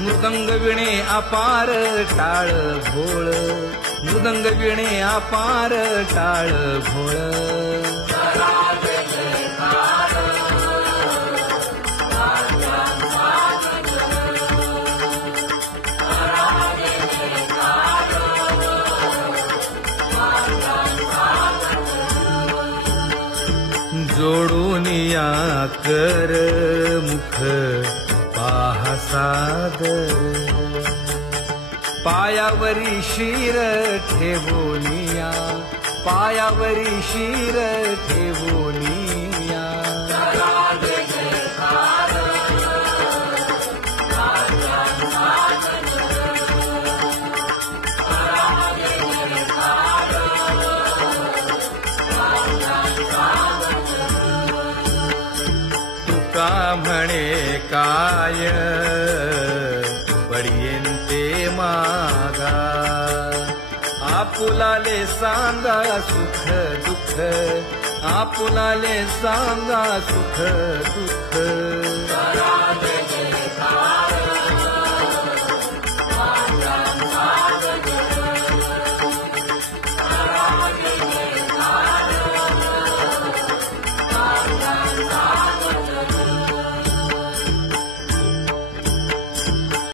मृदंग विणे अपार टाळ भोळ, मृदंग विणे अपार टाळ भोळ. जोडून या कर मुख पाहा सादर, पायावरी शिर ठेवोनिया, पायावरी शिर ठेवोनिया. तुका म्हणे काय पडियेन ते मागा, आपुलाले सांगा सुख दुःख, आपुलाले सांगा सुख दुःख.